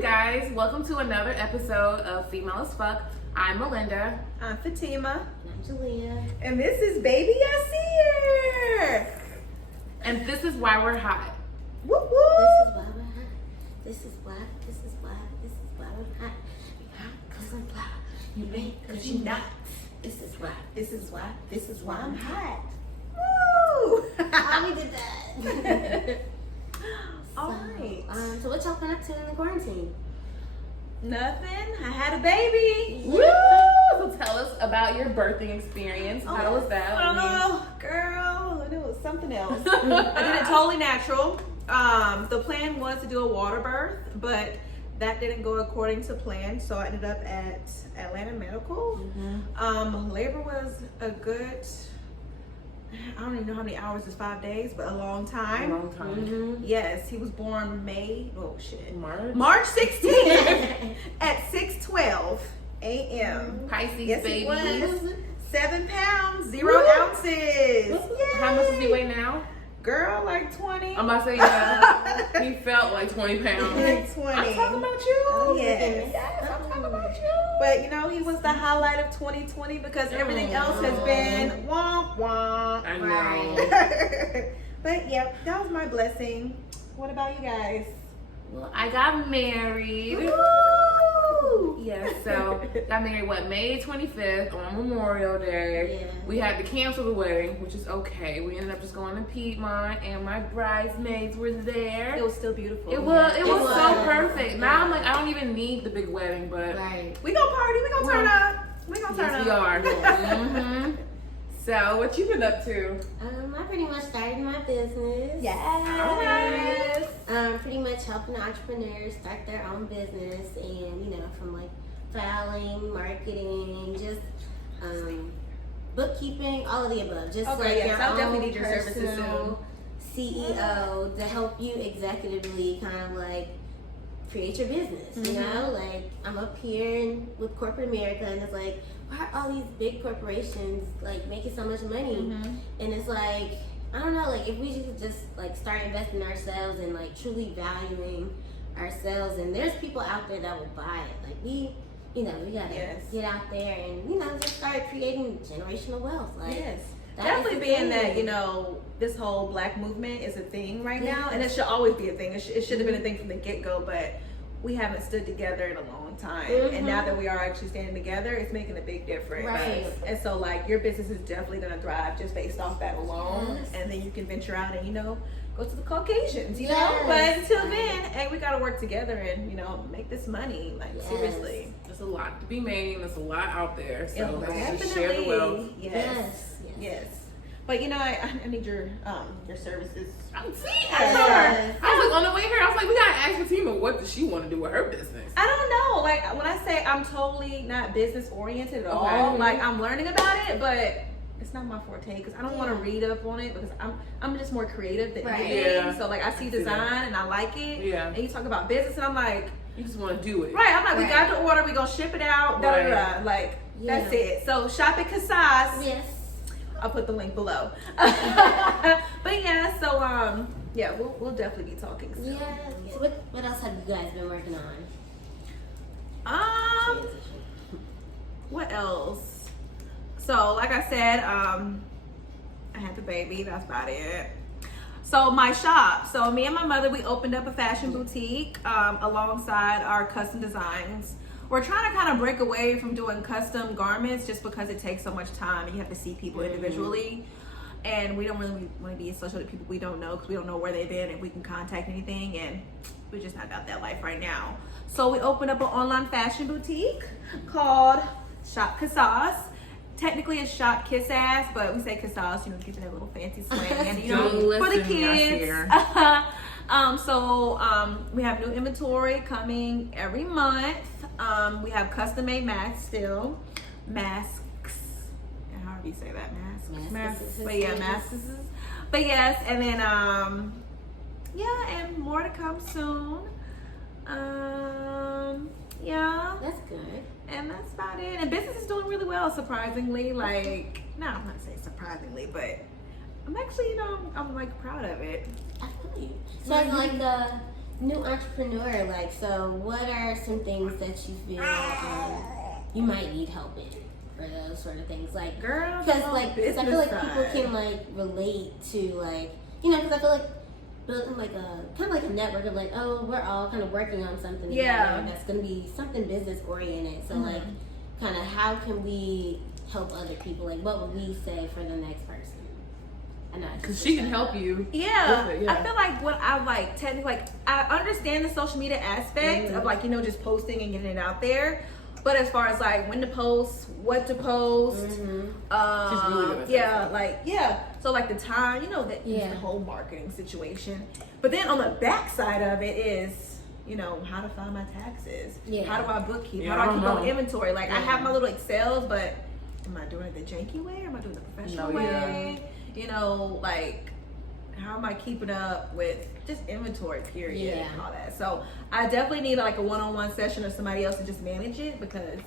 you guys. Welcome to another episode of Female as Fuck. I'm Melinda. I'm Fatima. I'm Julia. And this is Baby I See Her. And this is why we're hot. Whoop This is whoop. why we're hot. This is why we're hot. Hot cause I'm fly. You ain't cause you not. This is why I'm hot. Woo. How we did that. All right. So what y'all been up to in the quarantine? Nothing. I had a baby. Woo! So tell us about your birthing experience. How was that? Oh, girl. And it was something else. I did it totally natural. The plan was to do a water birth, but that didn't go according to plan, so I ended up at Atlanta Medical. Labor was a good, I don't even know how many hours is 5 days, but a long time. A long time. Yes, he was born March March. 16th at 6:12 a.m. Pisces Yes, baby. it was. 7 pounds, 0 Woo. ounces. How much does he Yay. weigh now? Girl, like 20. I'm about to say, yeah. He felt like 20 pounds. Like 20. I'm talking about you. Oh, yes. Yes, I'm talking about you. But you know, he was the highlight of 2020 because everything else has been womp womp. I know. Right. But yep, that was my blessing. What about you guys? Well, I got married. Woo! Yes, so got married May 25th on Memorial Day. Yeah. We had to cancel the wedding, which is okay. We ended up just going to Piedmont, and my bridesmaids were there. It was still beautiful. It was so was. perfect. Now I'm like, I don't even need the big wedding, but Right. We gonna party. We gonna turn up. We gonna turn yes, up. we are. Yeah. hmm So, what you been up to? I pretty much started my business. Yes. Pretty much helping entrepreneurs start their own business, and you know, from like filing, marketing, just bookkeeping, all of the above. Just Okay, like yes, your I'll own definitely need your services personal CEO to help you executively kind of like create your business. You know, like I'm up here with corporate America, and it's like, why are all these big corporations like making so much money? And it's like, I don't know, like if we just like start investing in ourselves and like truly valuing ourselves, and there's people out there that will buy it. Like we gotta Yes. get out there and just start creating generational wealth. Like Yes. that Definitely is the being thing. that, this whole black movement is a thing right now, Yes. and it should always be a thing. It should have been a thing from the get-go, but we haven't stood together in a long time. And now that we are actually standing together, it's making a big difference. Right. And so, like, your business is definitely going to thrive just based off that alone. Yes. And then you can venture out and, go to the Caucasians, Yes. But until then, hey, we got to work together and, make this money. Like, Yes. seriously. There's a lot to be made, and there's a lot out there. So, Yeah, let's just share the wealth. definitely. Yes. But I need your services. See, Yes. I was like, on the way here, I was like, we gotta ask Fatima, what does she want to do with her business? I don't know. Like when I say I'm totally not business oriented at all, Okay. like I'm learning about it, but it's not my forte because I don't want to read up on it because I'm just more creative than Right. anything. Yeah. So like I see design and I like it. Yeah. And you talk about business and I'm like, You just want to do it. right. I'm like, we Right. got the order. We gonna ship it out. Da, da, da. Like Yeah. that's it. So shop at Casas. Yes. I'll put the link below. But yeah, so yeah, we'll definitely be talking soon. Yeah. So what else have you guys been working on? What else? So, like I said, I had the baby. That's about it. So my shop. So me and my mother, we opened up a fashion boutique alongside our custom designs. We're trying to kind of break away from doing custom garments just because it takes so much time and you have to see people individually. And we don't really want to be associated with people we don't know because we don't know where they've been and we can contact anything. And we're just not about that life right now. So we opened up an online fashion boutique called Shop Casas. Technically it's Shop Kiss Ass, but we say Casas, keeping that little fancy slang. And Don't for the listen, kids. yes, We have new inventory coming every month. We have custom made masks still. Masks. However you say that, masks. But yeah, masks. But yes, and then and more to come soon. Yeah. That's good. And that's about it. And business is doing really well, surprisingly. Like, no, I'm not saying surprisingly, but I'm actually, I'm like proud of it. I feel you. So it's like new entrepreneur, like, so what are some things that you feel you might need help in for those sort of things? Like, Girl, because like, 'cause I feel like people side. can like relate to like, you know, because I feel like building like a kind of like a network of like, oh, we're all kind of working on something Yeah. together that's going to be something business oriented. So like, kind of how can we help other people? Like, what would we say for the next person? I know, Because she can help you. Yeah. with it, yeah. I feel like what I like technically, like, I understand the social media aspect of like, you know, just posting and getting it out there. But as far as like when to post, what to post, She's really good at that. So like the time, you know, that is the whole marketing situation. But then on the back side of it is, you know, how to file my taxes. Yeah. How do I bookkeep? Yeah, How do I I keep don't on know. inventory? Like I have my little Excels, but am I doing it the janky way or am I doing it the professional way? You know, like how am I keeping up with just inventory period and all that? So I definitely need like a one-on-one session or somebody else to just manage it because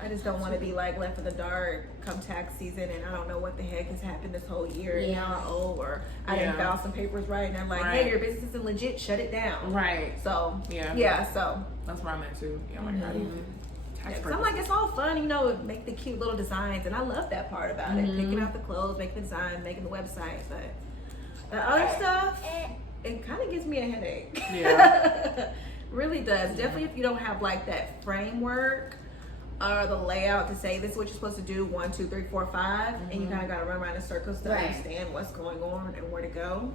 I just don't want to be like left in the dark come tax season and I don't know what the heck has happened this whole year and now I owe or I didn't file some papers right and I'm like, hey, your business isn't legit, shut it down. Right. So so that's where I'm at too. Yeah, like how do you tax I'm like, it's all fun, you know, make the cute little designs and I love that part about it. Picking out the clothes, making the design, making the website, but the other stuff, it kind of gives me a headache. Yeah. Really does. Definitely if you don't have like that framework or the layout to say this is what you're supposed to do 1, 2, 3, 4, 5 and you kind of got to run around in circles to understand what's going on and where to go.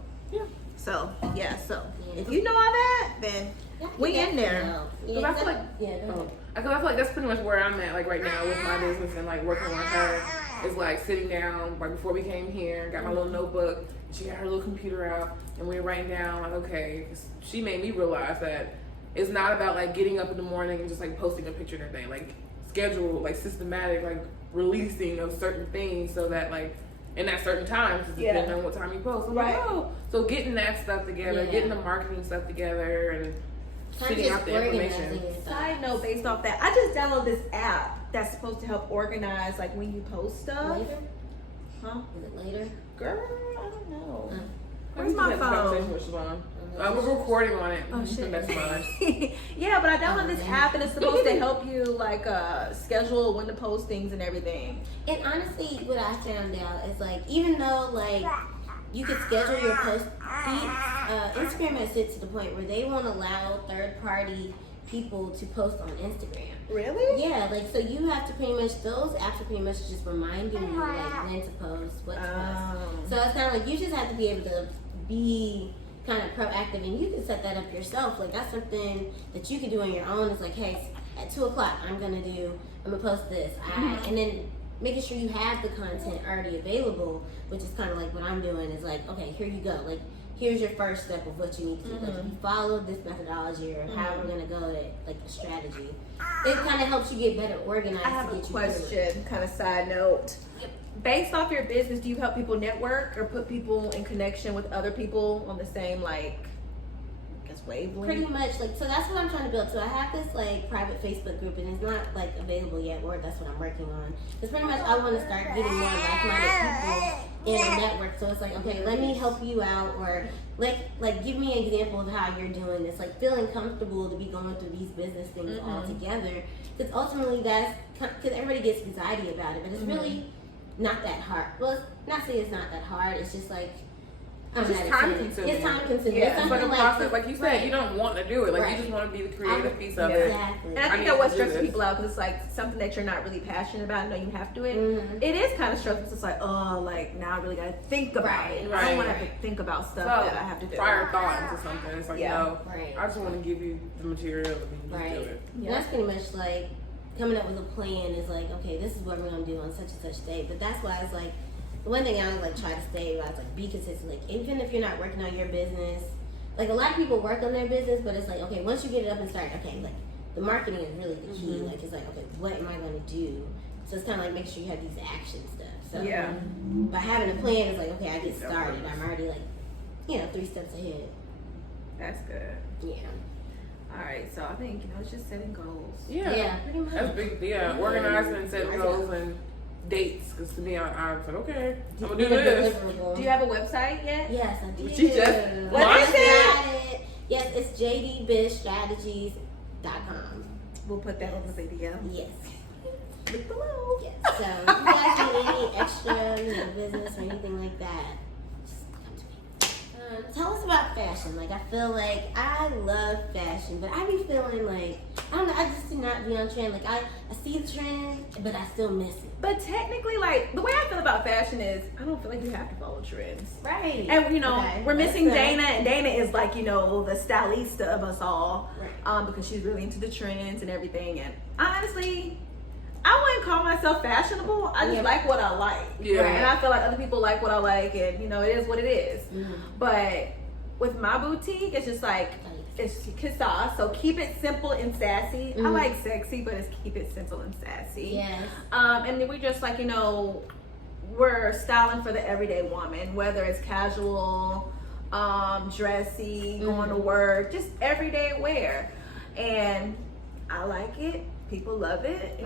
So if you know all that, then we in there. Because I feel like I feel like that's pretty much where I'm at like right now with my business and like working with her. Is like sitting down right before we came here, got my little notebook. She got her little computer out, and we were writing down like, okay. 'Cause she made me realize that it's not about like getting up in the morning and just like posting a picture and everything. Like schedule, like systematic, like releasing of certain things so that like in that certain times, depending on what time you post. I'm like, oh, so getting that stuff together, getting the marketing stuff together, and sending out the information. Side note, based off that, I just downloaded this app that's supposed to help organize like when you post stuff. Later? Huh? Is it later? Girl, I don't know. Where's my phone? We're recording on it. Oh shit. That's fine. Yeah, but I downloaded this app and it's supposed to help you like schedule when to post things and everything. And honestly, what I found out is like, even though like you could schedule your post, Instagram has hit to the point where they won't allow third-party people to post on Instagram. Really? Yeah, like so you have to pretty much, those apps are pretty much just reminding you like when to post, what to post. So it's kind of like you just have to be able to be kind of proactive and you can set that up yourself. Like that's something that you can do on your own. It's like, hey, at 2 o'clock I'm gonna post this. And then making sure you have the content already available, which is kind of like what I'm doing is like, okay, here you go. Like here's your first step of what you need to do. Like if you follow this methodology or how we're gonna go at like a strategy, it kind of helps you get better organized. I have a question, kind of side note. Based off your business, do you help people network or put people in connection with other people on the same like, I guess, wavelength? Pretty much, like, so that's what I'm trying to build. So I have this like private Facebook group, and it's not like available yet, or that's what I'm working on. It's pretty much I want to start getting more like-minded people in a network. So it's like, okay, let me help you out, or like give me an example of how you're doing this. Like feeling comfortable to be going through these business things all together, because ultimately that's because everybody gets anxiety about it, but it's really not that hard. Well, not saying it's not that hard. It's just like It's just time consuming. It's time consuming. Yeah, it's but the like, process, like you said, you don't want to do it. Like Right. you just want to be the creative piece of it. Exactly. And I think that what stresses people out because it's like something that you're not really passionate about. No, you have to do it. It is kind of stressful. It's like, oh, like now I really got to think about it. I don't want to have to think about stuff that I have to do. Prior thought into something. It's like, no, Right. I just want to give you the material and you just do it. And that's pretty much like coming up with a plan is like, okay, this is what we're gonna do on such and such day. But that's why it's like the one thing I would like try to stay about is like be consistent. Like even if you're not working on your business, like a lot of people work on their business, but it's like, okay, once you get it up and start, okay, like the marketing is really the key. Like it's like, okay, what am I gonna do? So it's kind of like make sure you have these action steps. So by having a plan, it's like, okay, I get started. I'm already like, 3 steps ahead. That's good. Yeah. All right, so I think it's just setting goals. Yeah, pretty much. That's big. Yeah, organizing and setting goals and dates. Because to me, I was like, okay, I'm gonna do this. Deliverable. Do you have a website yet? Yes, I do. She just What is it? Yes, it's jdbizstrategies.com. We'll put that on the video. Yes. Look below. Yes. So if you guys need any extra, business or anything like that, just come to me. Tell us about fashion. Like, I feel like I love fashion, but I be feeling like, I don't know, I just do not be on trend. Like, I see the trend, but I still miss it. But technically, like, the way I feel about fashion is, I don't feel like you have to follow trends. Right. And, we're missing That's Dana, and Dana is like, the stylista of us all. Right. Because she's really into the trends and everything. And honestly, I wouldn't call myself fashionable. I just like what I like. Yeah. And I feel like other people like what I like, and, it is what it is. Mm-hmm. But with my boutique, it's just like, it's kissa, so keep it simple and sassy. I like sexy, but it's keep it simple and sassy. Yes. And then we just like, we're styling for the everyday woman, whether it's casual, dressy, going to work, just everyday wear. And I like it. People love it,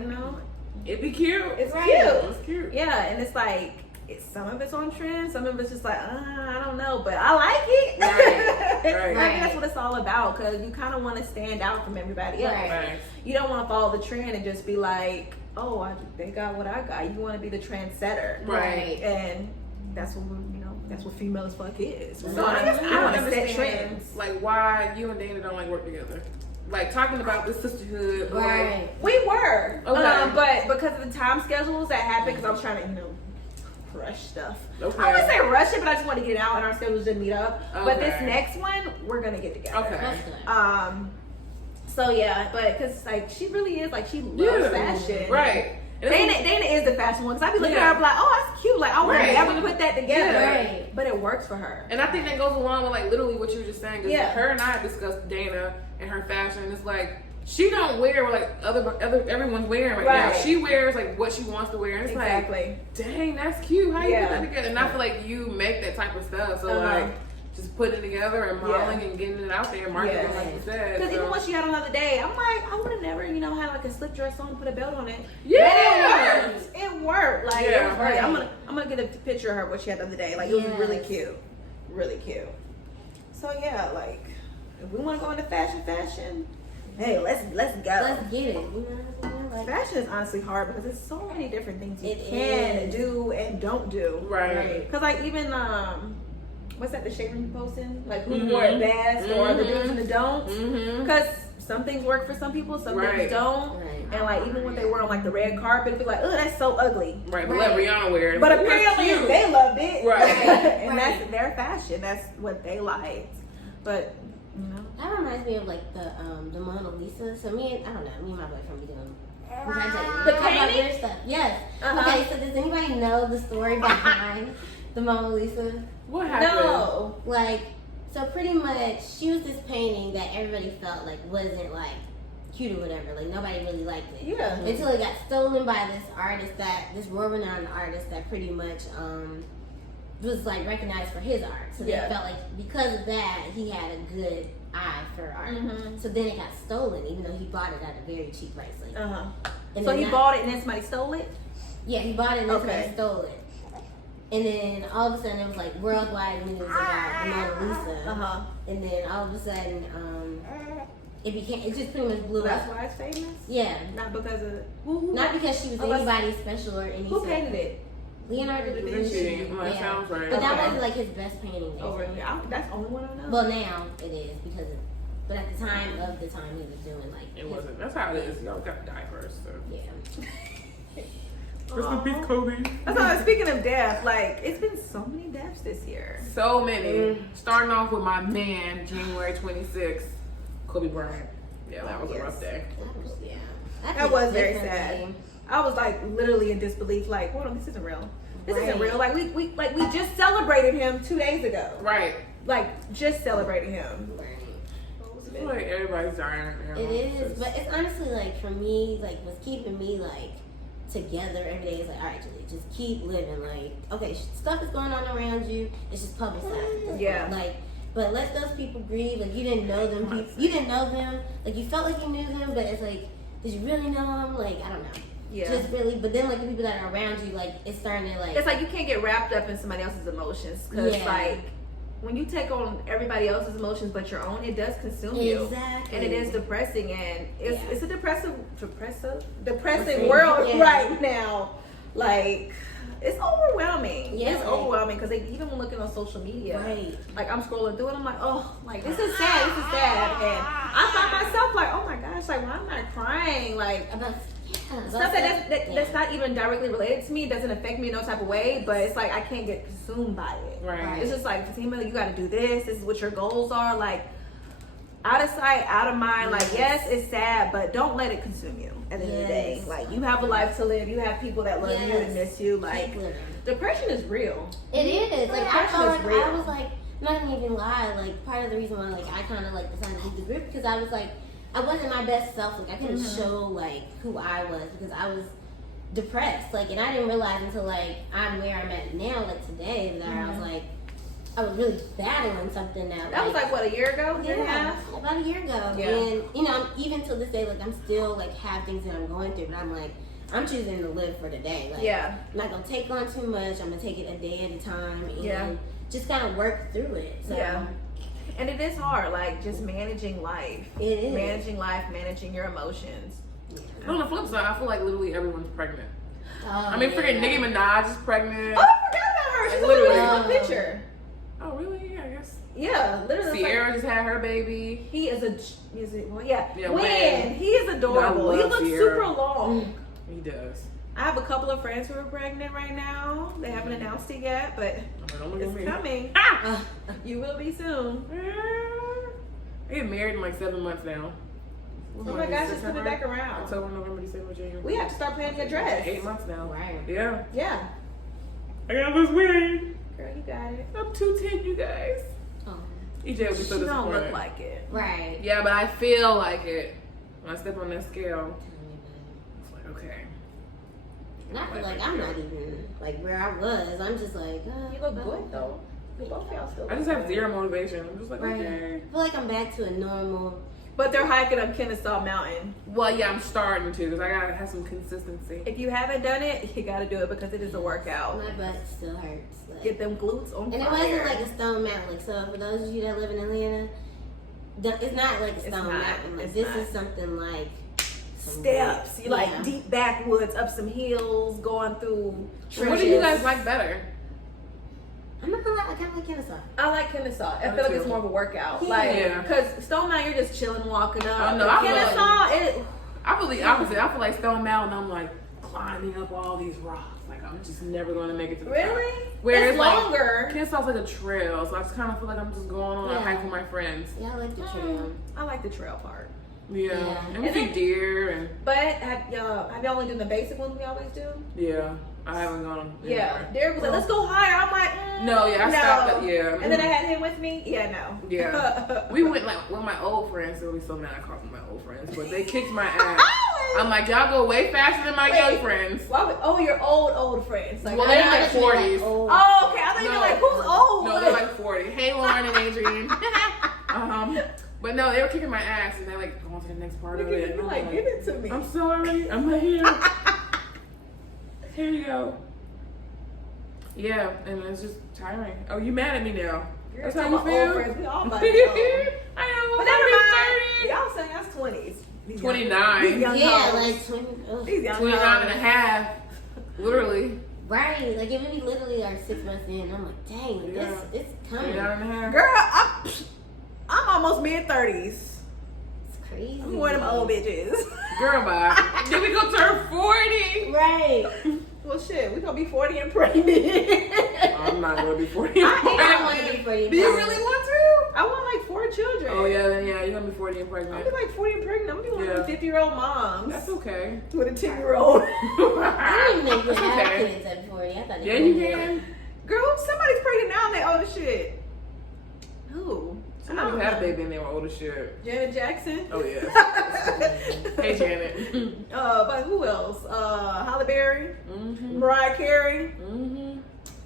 It'd be cute. It's Right. cute. It's cute. Yeah, and it's like, some of it's on trend, some of it's just like, I don't know, but I like it. Right. I think that's what it's all about, because you kind of want to stand out from everybody else. Right. You don't want to follow the trend and just be like, they got what I got. You want to be the trendsetter. Right. And that's what that's what female as fuck is. So I don't don't want to set understand, trends. like, why you and Dana don't like work together. Like, talking about the sisterhood. Right. We were. Okay. But because of the time schedules that happened, because I was trying to, rush stuff. Okay. I wouldn't say rush it, but I just wanted to get it out, and our schedules didn't meet up. But this Okay. next one, we're gonna get together. Okay. That's good. So yeah, but because like she really is like she loves fashion. Right. And Dana is the fashion one, because I be looking at her and be like, oh, that's cute. Like I would Right. never put that together. Yeah. Right. But it works for her. And I think that goes along with like literally what you were just saying. Cause Yeah. her and I discussed Dana and her fashion. It's like she don't wear what like everyone's wearing right now. Right. She wears like what she wants to wear. And it's Exactly. like, dang, that's cute. How you Yeah. put that together? And I feel like you make that type of stuff. So Uh-huh. like just putting it together and modeling and getting it out there and marketing, Yeah. like you said. Because So. even when she had another day, I'm like, I would have never, had like a slip dress on, put a belt on it. Yeah. But it worked. Like Yeah. it was great. Right. I'm gonna get a picture of her what she had the other day. Like it was really Yes. cute, really cute. So yeah, like if we want to go into fashion, hey, let's go. Let's get it. Like, Fashion is honestly hard because there's so many different things you It can is. do and don't do. Right. Because like even what's that the shape room you posting? Like who Mhm. wore it best or the Mhm. do's and the don'ts? Mm-hmm. Because some things work for some people, some Right. things don't. Right. And like even when they were on like the red carpet, it'd be like, oh, that's so ugly. Right, but let Rihanna wear it. But That's apparently cute. they loved it. Right. And Right. that's their fashion. That's what they liked. But that reminds me of like the Mona Lisa. So me and my boyfriend be doing. I'm trying to tell you. The Talk about painting? weird stuff. Yes. Uh-huh. Okay. So does anybody know the story behind the Mona Lisa? What happened? no. Like, so pretty much, she was this painting that everybody felt like wasn't like cute or whatever. Like nobody really liked it. Yeah. Until it got stolen by this world-renowned artist that pretty much was like recognized for his art. So Yeah. they felt like because of that he had a good eye for art. Mhm. So then it got stolen, even though he bought it at a very cheap price. Like, and So then he that- bought it and then somebody stole it? Yeah, he bought it and then Okay. somebody stole it. And then all of a sudden it was like worldwide news about the Mona Lisa. Uh-huh. And then all of a sudden, it just pretty much blew That's up. why it's famous? Yeah. Not because of who Not because she was Oh, that's- anybody special or anything. who painted it? Leonardo da Da Vinci. Vinci. Well, that sounds right. But that Okay. wasn't like his best painting. Oh really? That's the only one I know. Well, now it is but at the time he was doing like. It wasn't. That's how it is. Y'all got to die first. So. Yeah. Rest in peace, Kobe. That's why, speaking of death, like it's been so many deaths this year. So many. Starting off with my man, January 26th, Kobe Bryant. Yeah, that was a rough day. That was very sad. I was like literally in disbelief, like, hold on, this isn't real. This isn't Right. real. Like we just celebrated him 2 days ago. Right. Like just celebrated him. I feel like everybody's dying right now. It is, but it's honestly like for me, like what's keeping me like together every day is like, all right, Julie, just keep living. Like, okay, stuff is going on around you. It's just publicized. at this Yeah. point. Like, but let those people grieve. Like, you didn't know them. You didn't know them. Like, you felt like you knew them, but it's like, did you really know them? Like, I don't know. Yeah. Just really, but then like the people that are around you, like it's starting to like. It's like you can't get wrapped up in somebody else's emotions because Yeah. like when you take on everybody else's emotions but your own, it does consume you. Exactly. And it is depressing, and it's a depressing Depressing. world Yeah. right now. Like, it's overwhelming. Yeah, It's like- overwhelming because even when looking on social media, Right. like I'm scrolling through it, I'm like, oh, like this is sad, and I find myself like, oh my gosh, like why am I crying? Like About stuff that's not even directly related to me, doesn't affect me in no type of way, but it's like I can't get consumed by it. Right. It's just like, Fatima, you got to do this. This is what your goals are. Like, out of sight, out of mind. Like, yes, it's sad, but don't let it consume you at the end of the day. Yes. Like, you have a life to live. You have people that love you and miss you. Like, Keep living. depression is real. It is. Like, I Depression felt is like real. I was like, I'm not gonna even lie, like part of the reason why like I kinda like decided to leave the group because I was like I wasn't my best self. Like I couldn't show like who I was because I was depressed. Like, and I didn't realize until like I'm where I'm at now, like today, that I was like I was really battling something That was like, what, a year ago? Year and a half? about a year ago. Yeah. And you know, even till this day, like I'm still like have things that I'm going through, but I'm like I'm choosing to live for the day. Like, Yeah. I'm not gonna take on too much. I'm gonna take it a day at a time and Yeah. just kind of work through it. So Yeah. And it is hard, like, just managing life. it is. Managing life, managing your emotions. But on the flip side, I feel like literally everyone's pregnant. Oh, I mean, freaking Nicki Minaj is pregnant. Oh, I forgot about her. She's Literally. literally in the picture. Oh, really? Yeah, I guess. Yeah, literally. Sierra just had her baby. He is Yeah, When Wayne. he is adorable. I He love looks Sierra. super long. He does. I have a couple of friends who are pregnant right now. They haven't announced it yet, but I mean, don't look at it's me. coming. Ah! You will be soon. I get married in like 7 months now. Oh my gosh, it's coming back around. October, November, December, January. We have to start planning a dress. 8 months now. Right. Yeah. Yeah. I got this wig. Girl, you got it. I'm 210, you guys. Oh. EJ would be so She don't disappointed. look like it. Right. Yeah, but I feel like it. When I step on that scale, it's like, okay. And I feel like I'm not even like where I was. I'm just like, You look good though. You both y'all still I just look have good. zero motivation. I'm just like, right. okay. I feel like I'm back to a normal. But they're hiking up Kennesaw Mountain. Well, yeah, I'm starting to because I gotta have some consistency. If you haven't done it, you gotta do it because it is a workout. My butt still hurts. Like, Get them glutes on and fire. it wasn't like a stone mountain. Like, so for those of you that live in Atlanta, it's not like a It's stone not. mountain. Like, It's this not. is something like some Steps. You like Yeah. deep backwoods, up some hills, going through So what do you guys like better? I'm not gonna lie, I kind of like Kennesaw. I like Kennesaw. I Me feel like too. it's more of a workout. Yeah. Like, Yeah. because Stone Mountain, you're just chilling, walking up. Oh, no, I feel Kennesaw, I feel the opposite. I feel like Stone Mountain, I'm like climbing up all these rocks. Like I'm just never going to make it to the top. really? Whereas It's like, longer. Kennesaw's like a trail, so I just kind of feel like I'm just going on a Yeah. hike with my friends. Yeah, I like the trail. I like the trail part. Yeah, Yeah. and we And see then- deer and But have y'all only done the basic ones we always do? yeah. I haven't gone. Yeah. Derek was like, let's go higher. I'm like, No, yeah, I no. stopped at yeah. And then I had him with me. Yeah, no. Yeah. We went like with my old friends. They'll be so mad I called them my old friends, but they kicked my ass. I'm like, y'all go way faster than my young friends. Oh, your old friends. Like, Well, they're I like thought you meant, 40s. old. oh, okay. I thought you were like, who's old? No, they're like 40. Hey, Lauren and Adrian. But no, they were kicking my ass, and they're like going to the next part of it. You're And I'm like, give it to me. I'm sorry. I'm right here. Here you go. Yeah, and it's just tiring. Oh, you mad at me now? That's how you Old feel? friends. We all about to go. I know. But never mind. Y'all saying that's 20s. These 29. These young Yeah, hoes. like 20. Ugh. These young 29 and a hoes. half. Literally. Right, like if we literally are 6 months in, I'm like, dang, like, Yeah. it's coming. 29 and a half. Girl, I'm almost mid-30s. It's crazy. I'm one of them old bitches. Girl, bye. Then we go turn 40. Right. Well, shit, we gonna be 40 and pregnant. I'm not going to be 40. I want to be pretty. Do you really want to? I want like 4 children. Oh, yeah, then yeah, you're going to be 40 and I'm pregnant. gonna be like 40 and pregnant. I'm gonna be one of Yeah. them 50-year-old moms That's okay. with a 10-year-old. I didn't even That's have okay. kids at 40. I thought Yeah, they you were can. Girl, somebody's pregnant now and they old as shit. Who? Somebody had a baby and they were old as shit. Janet Jackson. Oh, yes. Hey, Janet. But who else? Halle Berry, Mm-hmm. Mariah Carey. Mm-hmm.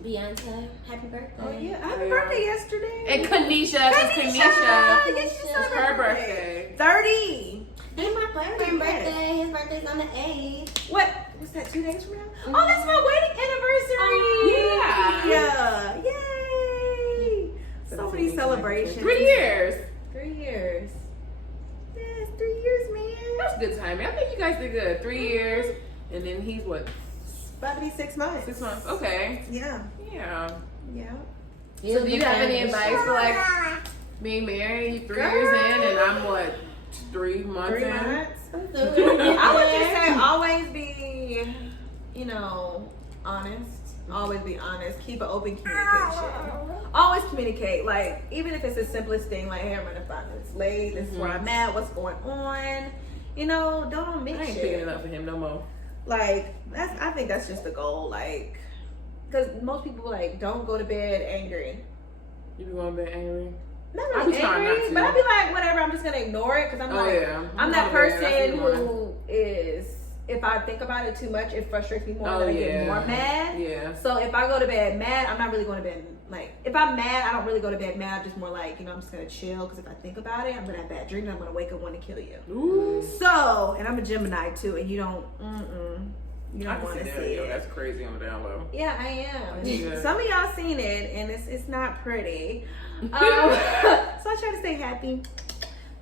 Beyonce, happy birthday. Oh yeah, happy Yeah. birthday yesterday. And Kanisha. It's Kanisha. Yes, she It's celebrated her birthday. 30. Hey, my boyfriend Yes. birthday. His birthday's on the 8th. What? What's that? 2 days from now? Oh, that's my wedding anniversary. Oh, yeah. Yeah. Yay. So Happy celebration. 3 years. 3 years. Yes, 3 years, man. That's good timing. I think you guys did good. 3 years, and then he's what? About to be 6 months. 6 months. Okay. Yeah. Yeah. Yeah. So do you have any advice for like being married 3 years in, and I'm what 3 months 3 in? months. I I would just say always be, honest. Always be honest. Keep an open communication. Always communicate. Like, even if it's the simplest thing, like, hey, I'm running 5 minutes late. This is where I'm at. What's going on? Don't omit I ain't shit. picking it up for him no more. Like, I think that's just the goal. Like, because most people, like, don't go to bed angry. You be going to bed angry? Not I really be trying angry, not to. but I'd be like, whatever, I'm just gonna ignore it because I'm I'm that person who is, if I think about it too much, it frustrates me more and I get more mad. Yeah. So if I go to bed mad, I'm not really going to bed, like, if I'm mad, I don't really go to bed mad. I'm just more like, I'm just gonna chill because if I think about it, I'm gonna have bad dreams and I'm gonna wake up wanting to kill you. Ooh. So, and I'm a Gemini too, and you don't want to see it. That's crazy on the down low. Yeah, I am. Yeah. Some of y'all seen it, and it's not pretty. So I try to stay happy.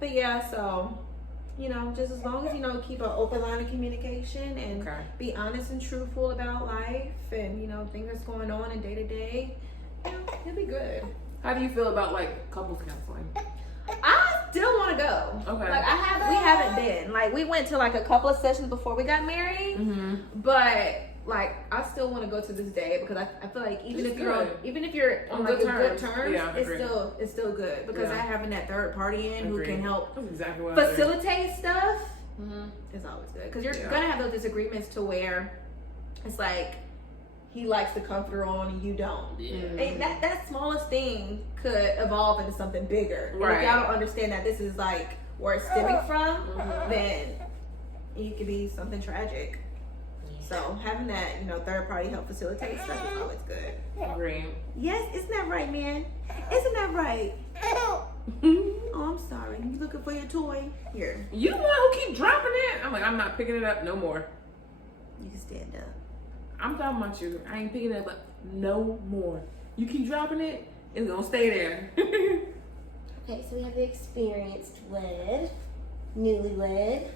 But yeah, so just as long as keep an open line of communication and be honest and truthful about life and things that's going on in day to day, it'll be good. How do you feel about like couples counseling? I still want to go. Okay. Like we haven't been. Like we went to like a couple of sessions before we got married, but like I still want to go to this day because I feel like even if you're on like good terms, yeah, it's still good because having that third party in who can help facilitate stuff is always good because you're gonna have those disagreements to where it's like he likes the comforter on and you don't. Yeah. And that smallest thing could evolve into something bigger. Right. And if y'all don't understand that this is like where it's stemming from, then it could be something tragic. So having that, third party help facilitate stuff is always good. Agree. Yes, isn't that right, man? Isn't that right? Oh, I'm sorry. You looking for your toy? Here. You the one who keep dropping it. I'm like, I'm not picking it up no more. You can stand up. I'm talking about you. I ain't picking it up no more. You keep dropping it, it's gonna stay there. Okay, so we have the experienced wed, newlywed.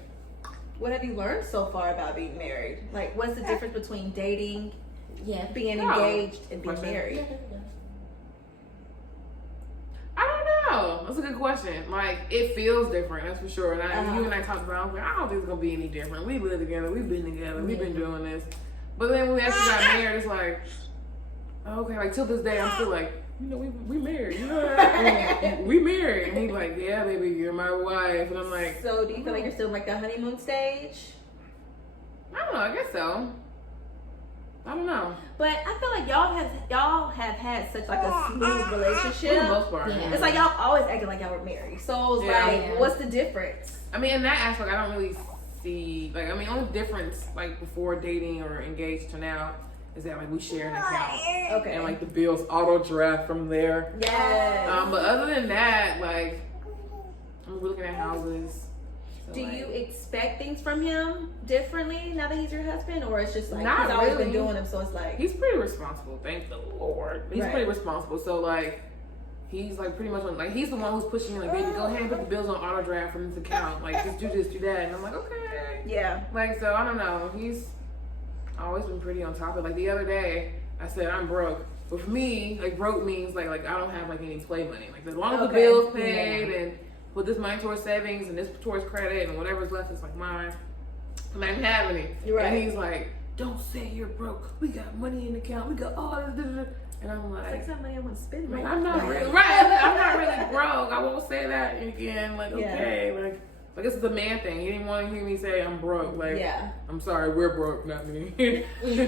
What have you learned so far about being married? Like, what's the difference between dating, being engaged, and being married? I don't know. That's a good question. Like, it feels different, that's for sure. And you and I talked about it. I was like, I don't think it's gonna be any different. We live together, we've been together, we've been doing this. But then when we actually got married, it's like, okay, like till this day, I'm still like, we married. We married. And he's like, yeah, baby, you're my wife. And I'm like, so do you feel like you're still in like the honeymoon stage? I don't know. I guess so. I don't know. But I feel like y'all have had such like a smooth relationship. For the most part. Yeah. It's like y'all always acting like y'all were married. So it's like, what's the difference? I mean, in that aspect, I don't really see, like, I mean, only difference, like, before dating or engaged to now is that, like, we share an account. Okay. And, like, the bills auto-draft from there. Yes. But other than that, like, we're looking at houses. So, Do like, you expect things from him differently now that he's your husband? Or it's just like, Not he's always really. been doing them, so it's like... He's pretty responsible, thank the Lord. He's Right. pretty responsible. So, like, he's, like, pretty much, like, he's the one who's pushing me, like, baby, go ahead and put the bills on auto-draft from this account. Like, just do this, do that. And I'm like, okay. Yeah. Like, so, I don't know. He's always been pretty on top of it. Like, the other day, I said, I'm broke. But for me, like, broke means, like I don't have, like, any play money. Like, as long as the bills paid and put this money towards savings and this towards credit and whatever's left is, like, mine. I'm not even having it. Right. And he's like, don't say you're broke. We got money in the account. We got all this. And I'm like, That's not money I want to spend right I'm not now. really, I'm not really broke. I won't say that again. Like, okay. Like, this is a man thing. He didn't want to hear me say I'm broke. Like, I'm sorry, we're broke, not me. True.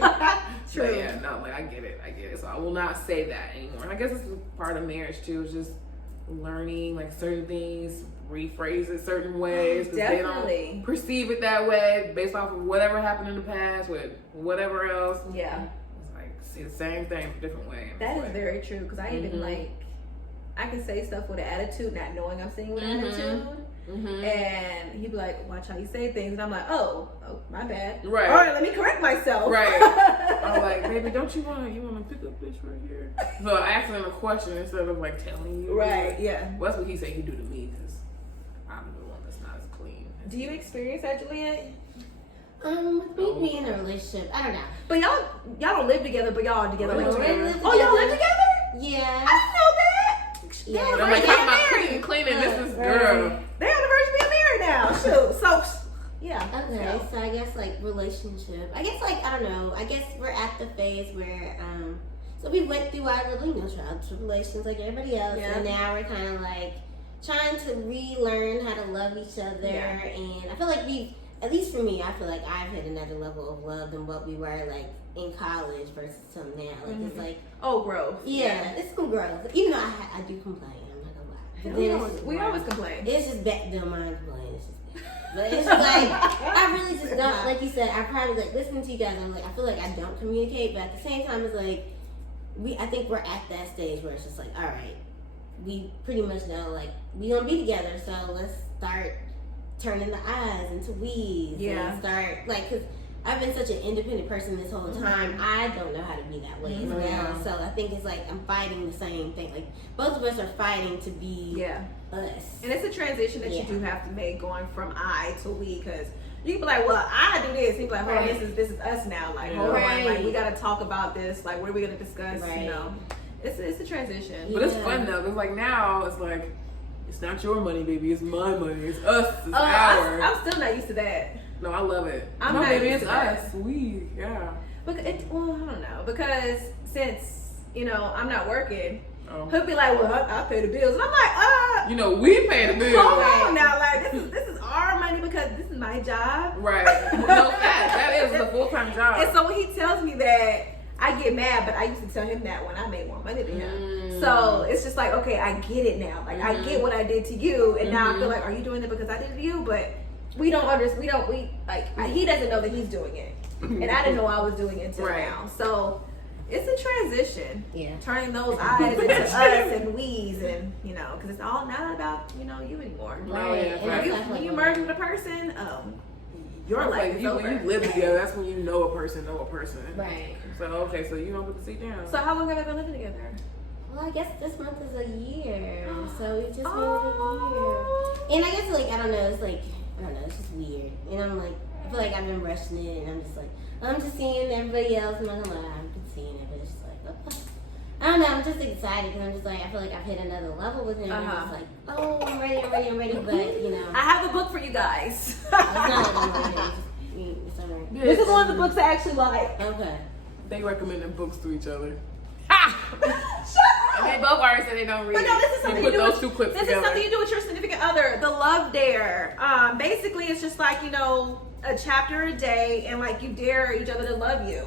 But yeah, no, like, I get it. So I will not say that anymore. And I guess it's part of marriage, too. It's just learning, like, certain things, rephrase it certain ways. Because they don't perceive it that way based off of whatever happened in the past with whatever else. Yeah. It's like, see the same thing a different way. That is very true. Because I even, like, I can say stuff with an attitude, not knowing I'm saying with an attitude. And he'd be like, watch how you say things. And I'm like, oh, my bad. Right. All right, let me correct myself. Right. I'm like, baby, don't you want to pick up this right here? So I asked him a question instead of like telling you. Right, yeah. Well, that's what he said he'd do to me because I'm the one that's not as clean. Do you experience that, Juliet? With me being in a relationship, I don't know. But y'all don't live together, but y'all are together. We Like, live together. oh, y'all live together? Yeah. I didn't know that. Yeah. They on the I'm verge like, of talking being about married. cleaning. This is girl. They on the verge of being married now. Shoot. So, yeah. Okay, so I guess like relationship. I guess like I don't know. I guess we're at the phase where so we went through our little trials, tribulations like everybody else, Yeah. and now we're kind of like trying to relearn how to love each other. Yeah. And I feel like at least for me, I feel like I've hit another level of love than what we were like in college versus some now. Like it's like Growth. yeah, it's some growth. Even though I do complain, I'm not gonna lie. But then We always complain. it's just back to mind complain. It's just but it's just like I really just don't, like you said, I probably like listening to you guys, I'm like I feel like I don't communicate, but at the same time it's like I think we're at that stage where it's just like, all right, we pretty much know like we gonna be together, so let's start turning the I's into we's and start like, cause I've been such an independent person this whole time. I don't know how to be that way as well. So I think it's like I'm fighting the same thing. Like both of us are fighting to be us. And it's a transition that you do have to make going from I to we, because you can be like, well, I do this. And you be like, hold on, this is us now. Like, hold on, like we gotta talk about this. Like, what are we gonna discuss? You know, it's a transition. But it's fun though, because like now it's like it's not your money, baby. It's my money. It's us. It's ours. I'm still not used to that. No, I love it. No, baby, it's it's us. We, But I don't know, because since I'm not working, Oh. he'll be like, well, I pay the bills, and I'm like, we pay the bills. hold on now, like this is our money because this is my job. Right. No, that is a full-time job. And so when he tells me that, I get mad, but I used to tell him that when I made more money than him. So it's just like, okay, I get it now. Like I get what I did to you, and now I feel like, are you doing it because I did it to you? But we don't understand. He doesn't know that he's doing it, and I didn't know I was doing it until now. So it's a transition. Yeah, turning those eyes into us and we's, and because it's all not about you anymore. Right. When you merge with a person, your life is over. When you live together, that's when you know a person. Right. So okay, so you don't put the seat down. So how long have I been living together? Well, I guess this month is a year, so we just made it a year. And I guess like I don't know, it's just weird. And I'm like, I feel like I've been rushing it, and I'm just like, I'm just seeing everybody else, and I'm like, I've been seeing it, but it's just like, I don't know, I'm just excited because I'm just like, I feel like I've hit another level with him. And I'm just like, oh, I'm ready, but I have a book for you guys. it's not like it's alright. This is one of the books I actually like. Okay. They recommending books to each other. Shut up! And they both already said they don't read. But no, this is something you put you do those two clips This together. is something you do with your significant other. The Love Dare. Basically, it's just like a chapter a day, and like you dare each other to love you.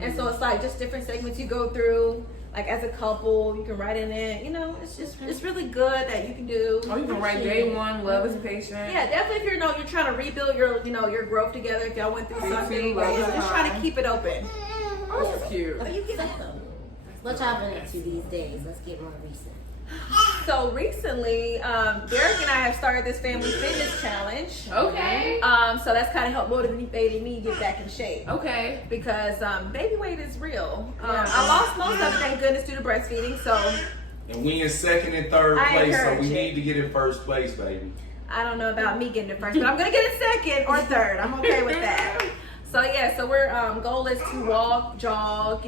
And so it's like just different segments you go through. Like as a couple, you can write in it. It's really good that you can do. Oh, you can write day one. Love is patient. Yeah, definitely. If you're trying to rebuild your your growth together. If y'all went through something, just trying to keep it open. Oh, this is cute. Oh, you get that though. What y'all been up to these days? Let's get more recent. So recently, Derek and I have started this family fitness challenge. Okay. So that's kind of helped motivating me to get back in shape. Okay. Because baby weight is real. I lost most of it, thank goodness, due to breastfeeding. So. And we in second and third place, so we need to get in first place, baby. I don't know about me getting it first, but I'm gonna get it second or third. I'm okay with that. So yeah, so we're goal is to walk, jog,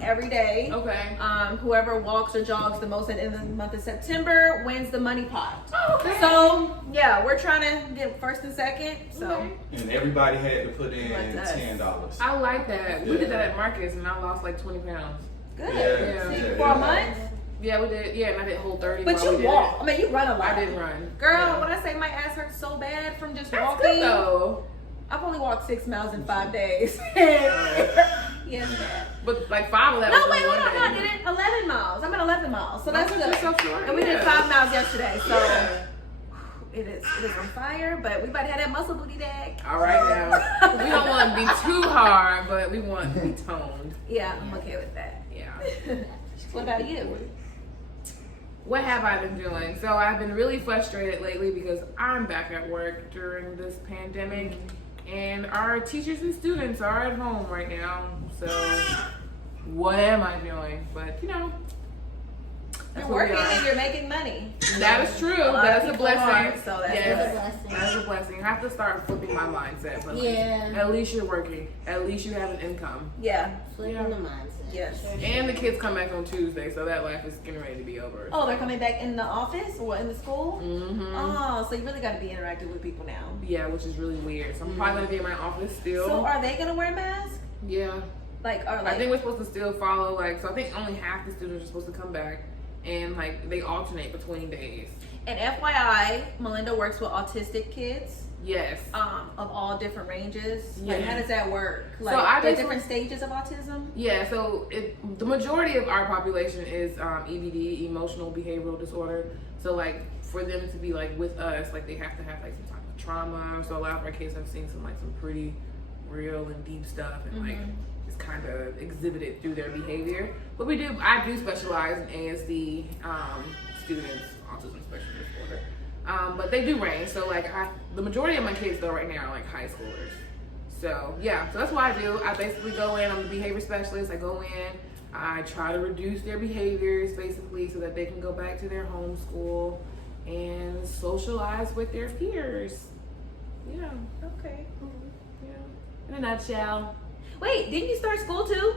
every day. Okay. Whoever walks or jogs the most in the month of September wins the money pot. Oh, okay. So yeah, we're trying to get first and second. So and everybody had to put in $10. I like that. We did that at Marcus, and I lost like 20 pounds. good. Yeah. For a month. Yeah, we did. Yeah, and I did whole 30. But while you we did walk. it. I mean, you run a lot. I didn't run. Girl, Yeah. when I say my ass hurts so bad from just That's walking, good though. I've only walked 6 miles in 5 days. Yes, ma'am. But like 5 of that. No, was wait, in hold one on. No, I day. did it 11 miles. I'm at 11 miles. So that's good. so short. And we did 5 miles yesterday. So Yeah. it is on fire, but we about to have that muscle booty day. All right now. We don't want to be too hard, but we want to be toned. Yeah, I'm okay with that. Yeah. What about you? what have I been doing? So I've been really frustrated lately because I'm back at work during this pandemic, and our teachers and students are at home right now. So what am I doing? But you know, You're working and you're making money. that is true. That's a blessing. Aren't, so that's Yes, a blessing. That's a blessing. I have to start flipping my mindset. But like, Yeah. at least you're working. At least you have an income. Yeah. Flipping Yeah. the mindset. Yes. Sure. And the kids come back on Tuesday, so that life is getting ready to be over. Oh, they're coming back in the office or in the school? Mm-hmm. Oh, so you really got to be interactive with people now. Yeah, which is really weird. So I'm probably gonna be in my office still. So are they gonna wear masks? Yeah. Like, or like? I think we're supposed to still follow, like, so I think only half the students are supposed to come back, and like they alternate between days. And FYI, Melinda works with autistic kids. Yes. Of all different ranges. Yeah. Like, how does that work? Like, I there's just- different stages of autism. Yeah, so the majority of our population is EBD, emotional behavioral disorder. So like for them to be like with us, like they have to have like some type of trauma. So a lot of our kids have seen some pretty real and deep stuff, and like it's kind of exhibited through their behavior. But I do specialize in ASD students, autism spectrum disorder. But they do range. So like the majority of my kids though right now are like high schoolers. So yeah, so that's what I do. I basically go in, I'm the behavior specialist. I go in, I try to reduce their behaviors basically so that they can go back to their home school and socialize with their peers. Yeah, Okay. yeah. In a nutshell. Wait, didn't you start school too?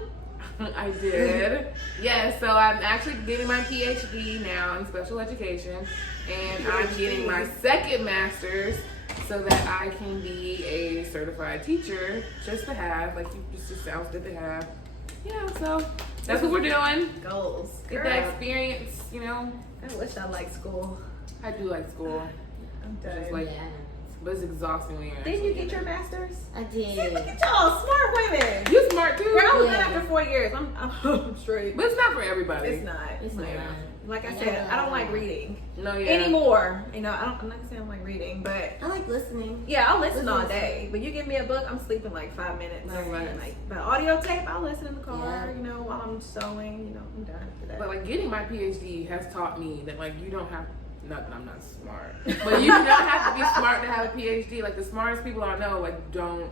I did. Yes, so I'm actually getting my PhD now in special education, and I'm getting my second master's so that I can be a certified teacher, just to have, like, it just sounds good to have. Yeah, so that's what we're doing. Goals. Get that experience, you know. I wish I liked school. I do like school, I'm done. just like, Yeah. but it's exhausting when you're Didn't you actually get your in it. master's? I See, did. look at y'all, smart women. You smart too, Girl, I was Yeah. in after 4 years. I'm straight. but it's not for everybody. It's not. It's not. Yeah. Like I Yeah. said, I don't like reading No, yeah. anymore. You know, I'm not gonna say I don't like reading, but I like listening. yeah, I'll listen all Listen. day. But you give me a book, I'm sleeping like 5 minutes. Right. Like, but audio tape, I'll listen in the car. Yeah. You know, while I'm sewing. You know, I'm done after that. But like getting my PhD has taught me that like you don't have, not that I'm not smart, but you don't have to be smart to have a PhD. Like the smartest people I know like don't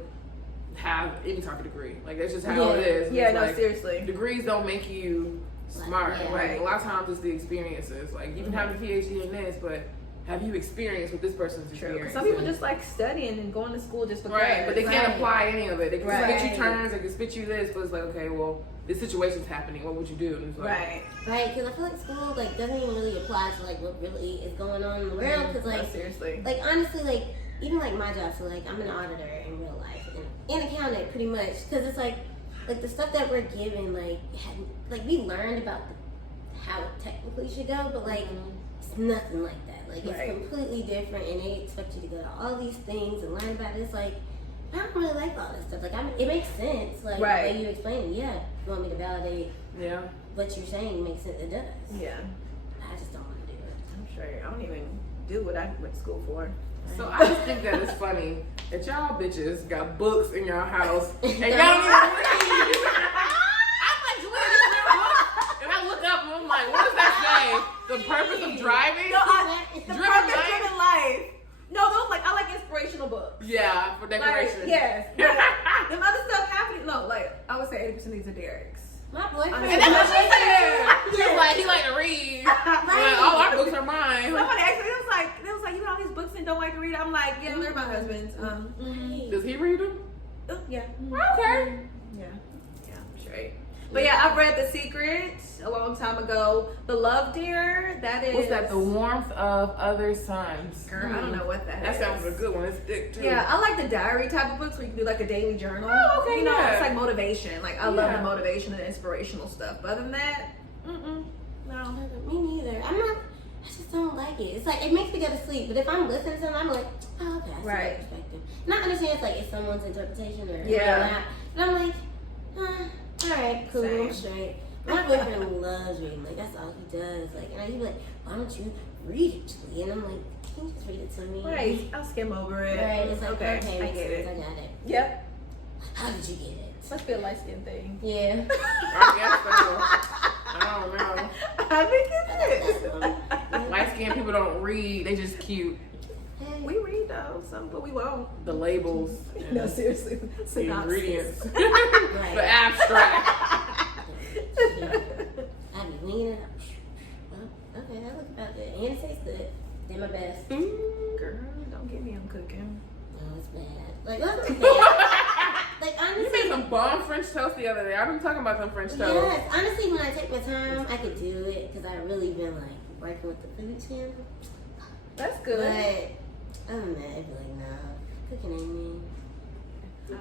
have any type of degree. Like that's just how Yeah. it is. And yeah, it's no, like, seriously. degrees don't make you smart. Yeah. Like Right. a lot of times it's the experiences. Like you can have a PhD in this, but have you experienced what this person's True. experienced? Some people just like studying and going to school just because. right, but they can't Right. apply any of it. They can Right. spit you turns, they can spit you this, but it's like, okay, well, this situation's happening. What would you do? And it's like, Right. Right, because I feel like school like doesn't even really apply to like what really is going on in the world. Because No, like, seriously. like honestly, like even like my job. So like I'm an auditor in real life and an accountant pretty much. Because it's like the stuff that we're given like we learned about how it technically should go, but like it's nothing like that. Like it's Right. completely different, and they expect you to go to all these things and learn about it. It's like I don't really like all this stuff. Like it makes sense. Like Right. the way you explain it. Yeah, you want me to validate yeah. what you're saying makes sense. It does. Yeah, I just don't want to do it. I'm sure. I don't even do what I went to school for. So I just think that it's funny that y'all bitches got books in your house and y'all don't even read. I'm like, Julia, you read books? And I look up and I'm like, what does that say? The purpose of driving? No, the Driven purpose life? driven life. No, those like I like inspirational books. Yeah, for Like, decoration. yes. But them other stuff happening. No, like I would say 80% of these are Derek's. My boyfriend. And that's what she said. She was like, he like to read. Like, all our books are mine. Somebody asked me, they was like, you got all these books and don't like to read. I'm like, yeah, they're my husband's. Does he read them? Yeah. Okay. Yeah, straight. But yeah, I've read The Secret a long time ago. The Love Deer, that is. What's that? The warmth of other suns. Girl, I don't know what that is. That sounds a good one. It's thick too. Yeah, I like the diary type of books where you can do like a daily journal. Oh, okay, You know, yeah. it's like motivation. Like I love Yeah. the motivation and inspirational stuff. But other than that, no. Me neither. I'm not. I just don't like it. It's like it makes me go to sleep. But if I'm listening to something, I'm like, oh, okay, I see Right. that perspective. And I understand it's like it's someone's interpretation or Yeah. whatnot. And I'm like, all right, cool, Same. I'm straight. My boyfriend loves reading. Like that's all he does. Like, and he'd be like, why don't you read it to me? And I'm like, can you just read it to me? Right, I'll skim over it. Right. It's like okay, okay, I makes get sense. it. I got it. Yep, How did you get it? must be a light skin thing. Yeah. I guess so. I don't know. I think it is. skin people don't read. They just cute. We read though, some, but we won't. The labels. No, seriously. The ingredients. Right. The abstract. I be winging it up. Well, okay, that looks about good. And it tastes good. Did my best. Girl, don't get me on cooking. No, it's bad. Like, that's bad. Like, honestly. You made some bomb French toast the other day. I've been talking about some French toast. Yes, honestly, when I take my time, I could do it because I've really been like working with the food channel. That's But good. other than that, I'd be like, nah, cooking ain't me.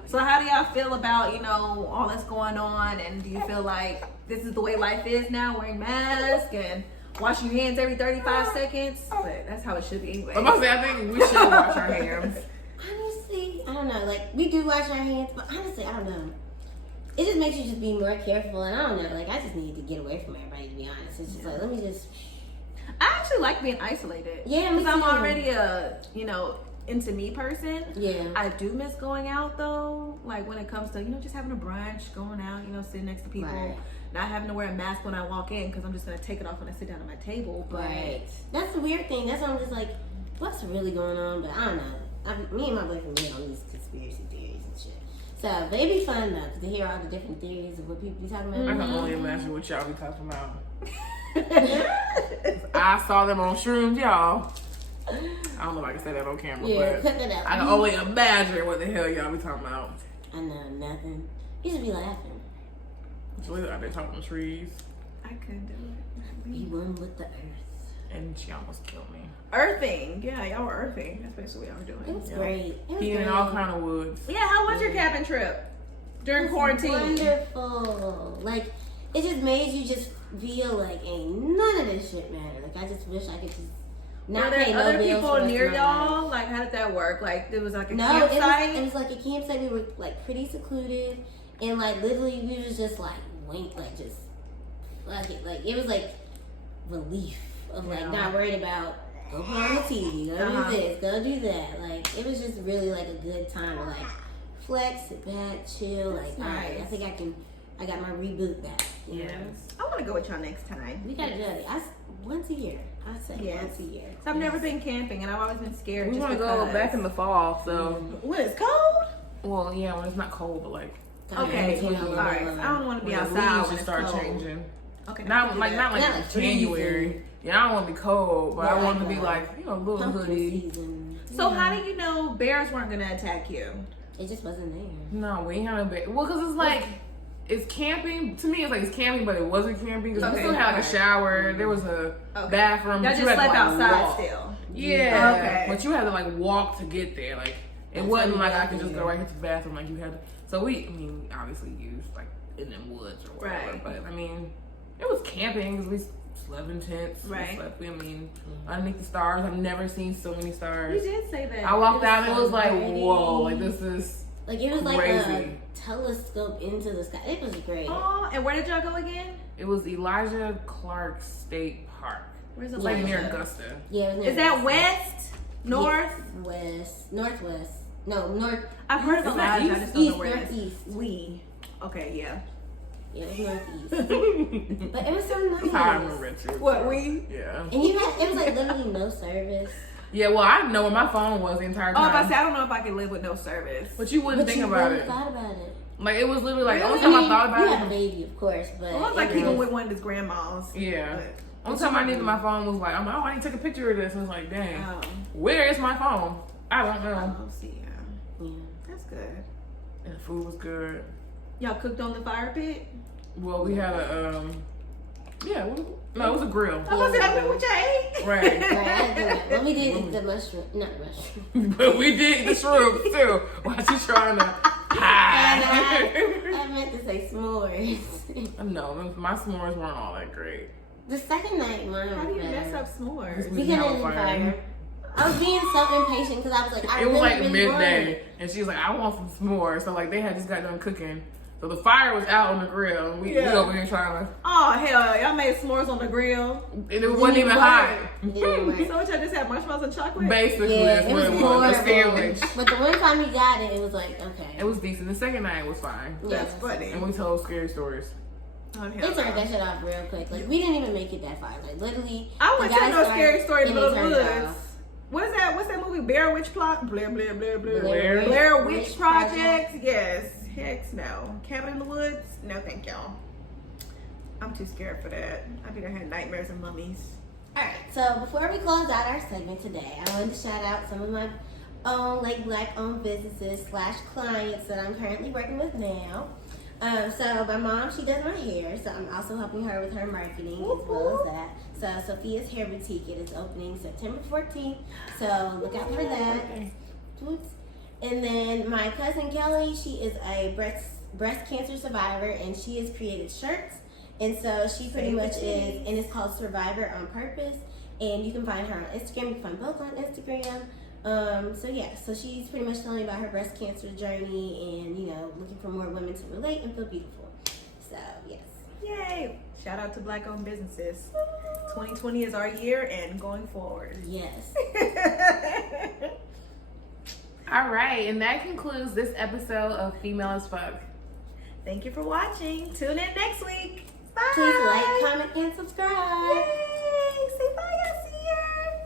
So how do y'all feel about, you know, all that's going on, and do you feel like this is the way life is now, wearing masks and washing your hands every 35 seconds? But that's how it should be anyway. I'm about to say, I think we should wash our hands. Honestly, I don't know. Like, we do wash our hands, but honestly, I don't know. It just makes you just be more careful, and I don't know. Like, I just need to get away from everybody, to be honest. It's just like, let me just. I actually like being isolated. Yeah, me because I'm too. already a, you know, into me person. Yeah. I do miss going out though. Like when it comes to, you know, just having a brunch, going out, you know, sitting next to people, Right. not having to wear a mask when I walk in because I'm just gonna take it off when I sit down at my table. But Right. That's the weird thing. That's why I'm just like, what's really going on? But I don't know. Me and my boyfriend made on these conspiracy theories and shit. So, but it'd be fun though, to hear all the different theories of what people be talking about. I can only imagine what y'all be talking about. I saw them on shrooms, y'all. I don't know if I can say that on camera, Yeah, but cut that out. I can only imagine what the hell y'all be talking about. I know, nothing. You should be laughing. Julie's out there talking to trees, I couldn't do it. Be one with the earth. and she almost killed me. Earthing, yeah, y'all were earthing. That's basically what y'all were It doing. was Yeah. great. It was Peeing in great. all kind of woods. Yeah, how was your cabin trip during quarantine? Wonderful. Like, it just made you just feel like ain't none of this shit matter. Like, I just wish I could just Were not pay there no other bills people for the near rest of my life. y'all? Like, how did that work? Like, there was like a No, campsite. it was like a campsite. We were like pretty secluded, and like literally we was just like like just fuck it. Like it was like relief of like Yeah. not worried about go put on the TV, go Uh-huh. do this, go do that. Like it was just really like a good time to like flex, sit back, chill. Like all right, I nice. think I got my reboot back. You know? I want to go with y'all next time. We gotta do it. Once a year. I say Yes. once a year. So I've never been camping, and I've always been scared. We just want to go because. back in the fall, so. When it's cold. Well, yeah, when it's not cold, but like Okay, Yeah, all right. I don't want to be when the outside leaves when just it's start cold. changing. Okay, Not like Not like January. freezing. Yeah, I don't want to be cold, but I Yeah, want to be yeah. like a little Pumpkin hoodie. season. So how do you know bears weren't gonna attack you? It just wasn't there. No, we ain't had a bed. Well, because it's like it's camping. To me, it's like it's camping, but it wasn't camping because we Okay, still had like a okay. shower. There was a Okay. bathroom. Y'all but just you had slept to, like, outside walk. still. Yeah. Okay. But you had to like walk to get there. Like it That's wasn't what like I we could just did. go right here to the bathroom. Like you had to. So we obviously used like in the woods or whatever. Right. But it was camping because we slept in tents. Right. We slept, underneath the stars. I've never seen so many stars. You did say that. I walked It was out and it was so like, pretty. whoa, like this is Like it was like crazy. a telescope into the sky. It was great. Oh, and where did y'all go again? It was Elijah Clark State Park. Where's It's like Elijah. near Augusta. Yeah, it was Is that west, north? Northwest. No, north. I've heard of Is that Elijah. I just don't know East, where it is. northeast. We. Okay, yeah. Yeah, it was northeast. But it was so nice. That's how I remember it too. What, we? Yeah. And it was like literally no service. Yeah, well, I didn't know where my phone was the entire Oh, time. if I say I don't know if I could live with no service. But you wouldn't But think you about really it. thought about it. Like, it was literally like, the only Really? time I thought You about have a it. baby, of course, but Well, I was like it people was- with one of his grandmas. Yeah. But- Only time I needed my phone was like, I'm like, oh, I need to take a picture of this. And it's like, dang, Oh, where is my phone? I don't know. oh, see, yeah. Yeah. That's good. And the food was good. Y'all cooked on the fire pit? Well, we had no, it was a grill. I was like, I know what y'all ate. Right. Right, I do that. Well, we did the mushroom, not the mushroom. But we did the shrooms too. Why you trying to hide? I meant to say s'mores. No, my s'mores weren't all that great. The second night, mine How do was you mess better. up s'mores? We got it in the fire. I was being so impatient because I was like, I It was really, like really want midday, it. and she was like, "I want some s'mores." So like they had just got done cooking, so the fire was out on the grill, and we over here trying to, Oh, hell, y'all made s'mores on the grill. and it wasn't even work. hot. It didn't work. So what y'all just had marshmallows and chocolate? Basically, Yeah, that's it was what it was. A horrible. sandwich. But the one time we got it, it was like, okay. It was decent. The second night was fine, That's Yes. funny. and we told scary stories. Oh, hell They turned no. that shit off real quick. Like, we didn't even make it that far. Like, literally, I went the to guy No started Scary Story in the and Middle they of the turned it Woods. off. What is that? What's that movie? Blair Witch Plot? Blair Blair Witch Witch Project? Yes. Heck no. Cabin in the Woods? No, thank y'all. I'm too scared for that. I think I had nightmares of mummies. Alright, so before we close out our segment today, I wanted to shout out some of my own, like, black-owned businesses / clients that I'm currently working with now. So my mom, she does my hair, so I'm also helping her with her marketing as well as that. So Sophia's Hair Boutique, it is opening September 14th, so look out for that. Oops. And then my cousin Kelly, she is a breast cancer survivor, and she has created shirts. And so she pretty much is, and it's called Survivor on Purpose. And you can find her on Instagram. You can find both on Instagram. So yeah, so she's pretty much telling about her breast cancer journey and, you know, looking for more women to relate and feel beautiful. So yes. Yay! Shout out to black-owned businesses. 2020 is our year and going forward. Yes. All right, and that concludes this episode of Female as Fuck. Thank you for watching. Tune in next week. Bye. Please like, comment, and subscribe. Yay.